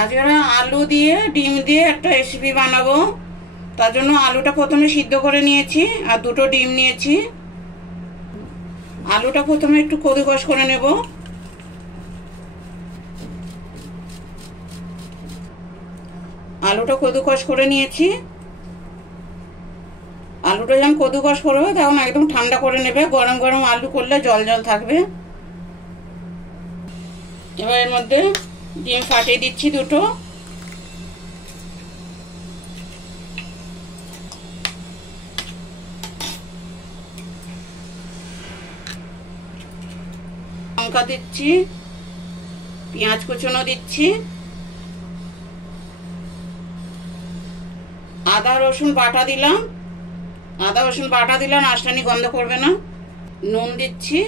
আজকে আলু দিয়ে ডিম দিয়ে একটা রেসিপি বানাবো। তার জন্য আলুটা প্রথমে সিদ্ধ করে নিয়েছি আর দুটো ডিম নিয়েছি। আলুটা প্রথমে একটু কদুকস করে নেব। আলুটা কদুকস করে নিয়েছি। আলুটা যখন কদুকস করবে তখন একদম ঠান্ডা করে নেবে। গরম গরম আলু করলে জল জল থাকবে। এবার এর মধ্যে ডিম ফাটিয়ে দিচ্ছি দুটো। লঙ্কা দিচ্ছি, পেঁয়াজ কুচনো দিচ্ছি, আদা রসুন বাটা দিলাম। আদা রসুন বাটা দিলাম, আঁশটানি গন্ধ করবে না। নুন দিচ্ছি,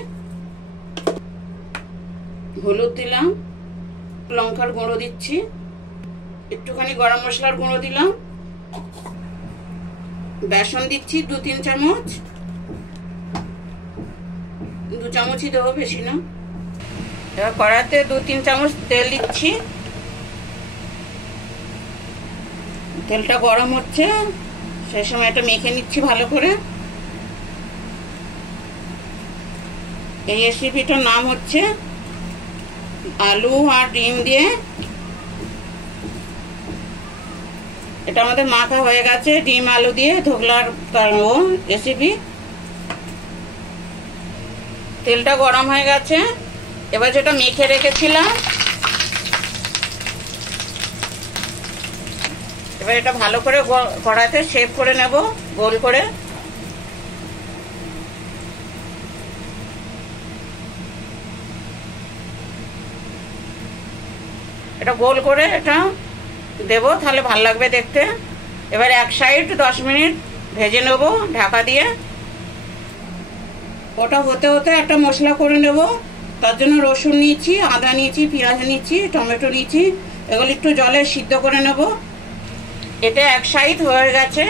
হলুদ দিলাম, লঙ্কার গুঁড়ো দিচ্ছি, একটুখানি গরম মশলার গুঁড়ো দিলাম, বেসন দিচ্ছি 2-3 চামচ, 2 চামচই দেবো, বেশি না। এবার কড়াইতে 2-3 চামচ তেল দিচ্ছি। তেলটা গরম হচ্ছে, সেই সময় এটা মেখে নিচ্ছি ভালো করে। এই রেসিপিটার নাম হচ্ছে আলু আর ডিম দিয়ে। এটা আমাদের মাখা হয়ে গেছে, ডিম আলু দিয়ে ধোকলার রেসিপি। তেলটা গরম হয়ে গেছে। এবার যেটা মেখে রেখেছিলাম, এবার এটা ভালো করে কড়াইতে শেপ করে নেব, গোল করে। এটা গোল করে এটা দেবো, তাহলে ভালো লাগবে দেখতে। এবার এক সাইড 10 মিনিট ভেজে নেব ঢাকা দিয়ে। ওটা হতে হতে একটা মশলা করে নেব। তার জন্য রসুন নিয়েছি, আদা নিয়েছি, পেঁয়াজ নিয়েছি, টমেটো নিয়েছি। এগুলো একটু জলে সিদ্ধ করে নেব। এটা এক সাইড হয়ে গেছে।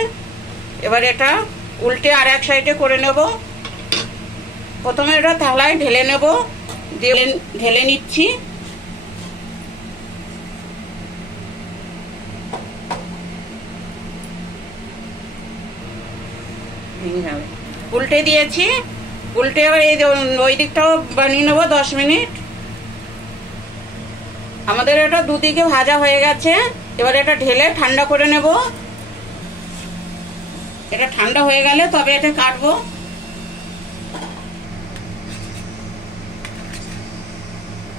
এবার এটা উল্টে আর এক সাইডে করে নেব। প্রথমে এটা থালায় ঢেলে নেব, ঢেলে নিচ্ছি। উল্টে দিয়েছি। উল্টে এবার এই ওই দিকটাও বানিয়ে নেবো 10 মিনিট। আমাদের এটা দুদিকে ভাজা হয়ে গেছে। এবার এটা ঢেলে ঠান্ডা করে নেব। এটা ঠান্ডা হয়ে গেলে তবে এটা কাটবো।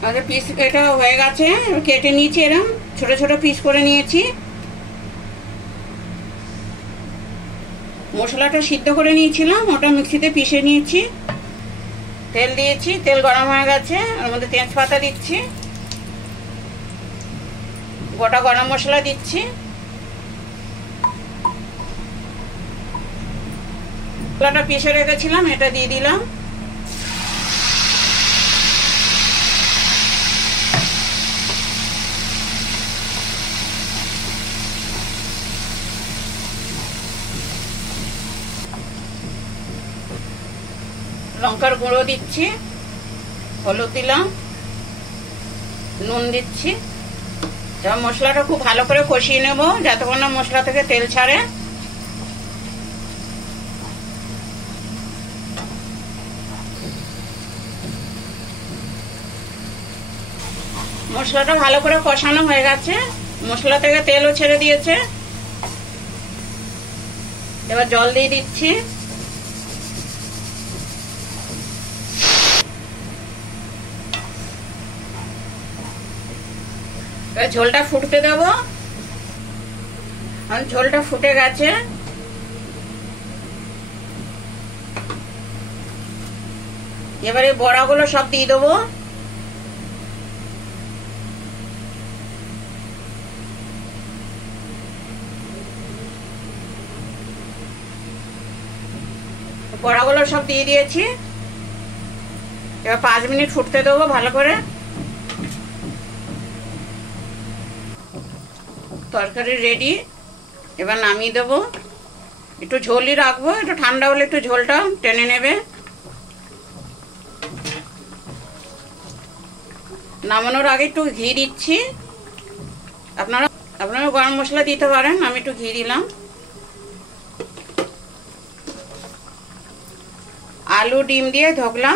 আমাদের পিস এটা হয়ে গেছে, কেটে নিয়েছি, এরকম ছোট ছোট পিস করে নিয়েছি। মশলাটা সিদ্ধ করে নিয়েছিলাম, ওটা মিক্সিতে পিষে নিয়েছি। তেল দিয়েছি, তেল গরম হয়ে গেছে। ওর মধ্যে তেজপাতা দিচ্ছি, গোটা গরম মশলা দিচ্ছি, মশলাটা পিষে রেখেছিলাম এটা দিয়ে দিলাম। লঙ্কার গুঁড়ো দিচ্ছি, হলুদ দিলাম, নুন দিচ্ছি। এবার মশলাটা খুব ভালো করে কষিয়ে নেব যতক্ষণ না মশলা থেকে তেল ছাড়ে। মশলাটা ভালো করে কষানো হয়ে গেছে, মশলা থেকে তেলও ছেড়ে দিয়েছে। এবার জল দিয়ে দিচ্ছি। ঝোলটা ফুটতে দেব। ঝোলটা ফুটে গেছে। এবারে বড়াগুলো সব দিয়ে দেবো। বড়াগুলো সব দিয়ে দিয়েছি। এবার 5 মিনিট ফুটতে দেবো ভালো করে। তরকারি রেডি। এবার নামিয়ে দেবো। একটু ঝোলই রাখবো, একটু ঠান্ডা হলে একটু ঝোলটা টেনে নেবে। নামানোর আগে একটু ঘি দিচ্ছি। আপনারা আপনারা গরম মশলা দিতে পারেন, আমি একটু ঘি দিলাম। আলু ডিম দিয়ে ধোকলা